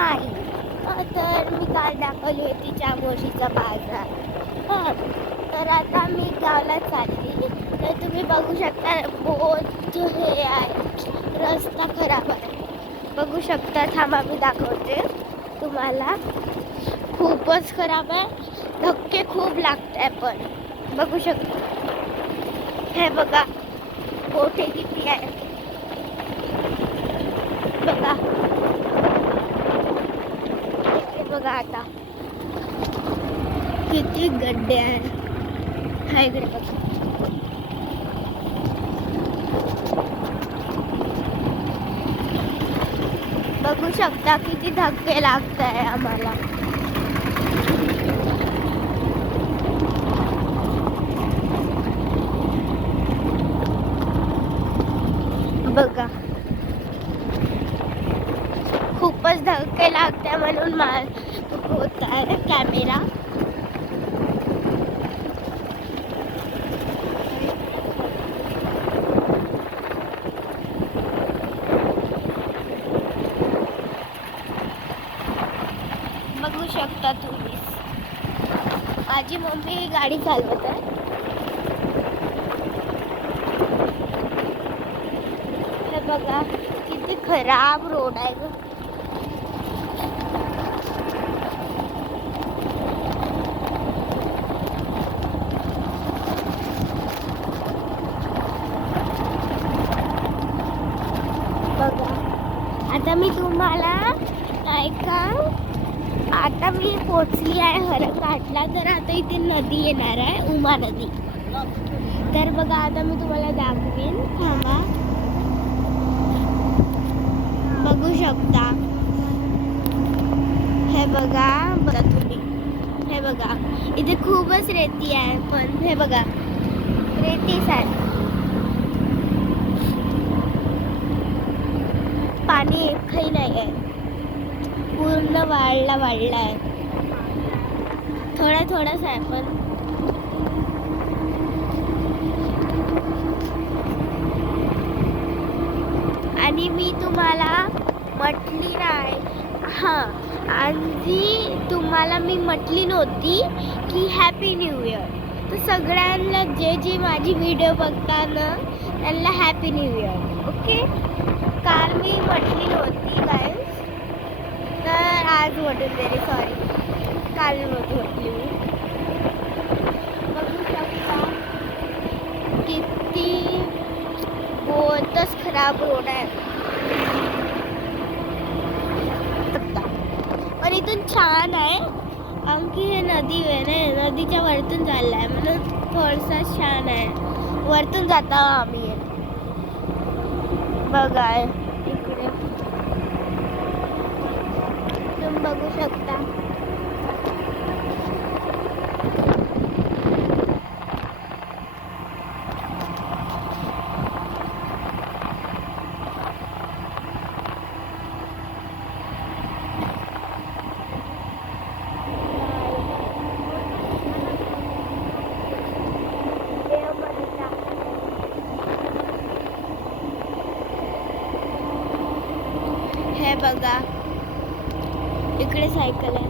माई. तर मी काल दाखवली होती चामोशीचा बाजार. तर आता मी गावाला चालली. तर तुम्ही बघू शकता बहुत हे आहे, रस्ता खराब आहे. बघू शकता, थांबा मी दाखवते तुम्हाला. खूपच खराब आहे, धक्के खूप लागत आहे. पण बघू शकता, हे बघा मोठे किती आहे बघा. हे बघा आता किती गड्डे आहे. हा इकडे बघा. बघू शकता किती धक्के लागत आहे आम्हाला. बघा खूपच धक्के लागते म्हणून होत आहे कॅमेरा. बघू शकता तुम्ही, माझी मम्मी गाडी चालवत आहे. हे बघा किती खराब रोड आहे ग. बघा आता मी तुम्हाला नाही का, आता मी पोचली आहे हरघाटला. तर आता इथे नदी येणार आहे, उमा नदी. तर बघा आता मी तुम्हाला दाखवेन, थांबा. बघू शकता, हे बघा बघा तुम्ही, हे बघा इथे खूपच रेती आहे. पण हे बघा रेतीच आहे, पाणी एकही नाही आहे. पूर्ण वाढला आहे. थोडाच आहे पण. आणि मी तुम्हाला म्हटली नाही, आणि तुम्हाला मी म्हटली नव्हती की हॅपी न्यू इयर. तर सगळ्यांना जे माझी व्हिडिओ बघता ना त्यांना हॅपी न्यू इयर. ओके, काल मी म्हटली नव्हती गाईस, तर आज म्हटून तरी सॉरी, काल म्हटली मी. बघू शकता किती बहुतच खराब रोड आहे. पण इथून छान आहे, कारण की हे नदी आहे, नदीच्या वरतून चाललं आहे म्हणून थोडंसं छान आहे. वरतून जाता आम्ही. बघा इकडे तुम्ही बघू शकता. हे बघा इकडे सायकल आहे.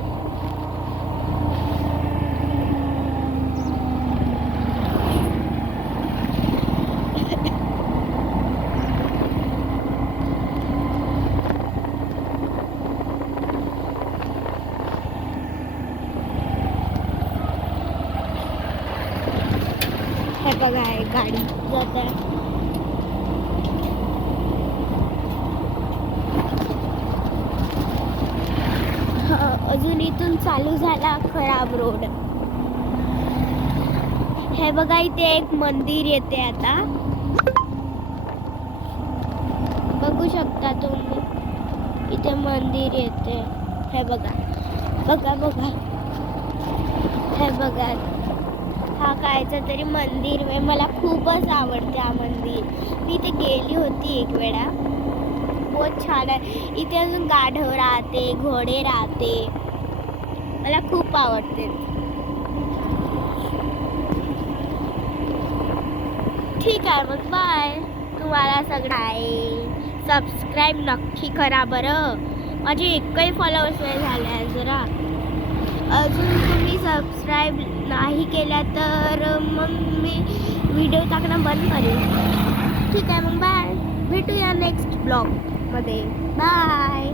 हे बघा आहे गाडी जात आहे. अजून इथून चालू झाला खराब रोड. हे बघा इथे एक मंदिर येते आता, बघू शकता तुम्ही. इथे मंदिर येते, हे बघा बघा बघा. हे बघा हा कायचं तरी मंदिर आहे. मला खूपच आवडते हा मंदिर. मी इथे गेली होती एक वेळा, बहुत छान आहे. इथे अजून गाढव राहते, घोडे राहते, मला खूप आवडते. ठीक आहे मग बाय. तुम्हाला सगळं आहे सबस्क्राईब नक्की करा बरं. माझे एकही फॉलोअर्स नाही झाले आहे जरा. अजून तुम्ही सबस्क्राईब नाही केल्या तर मग मी व्हिडिओ टाकणं बंद करेन. ठीक आहे, मग बाय. भेटूया नेक्स्ट ब्लॉगमध्ये. बाय.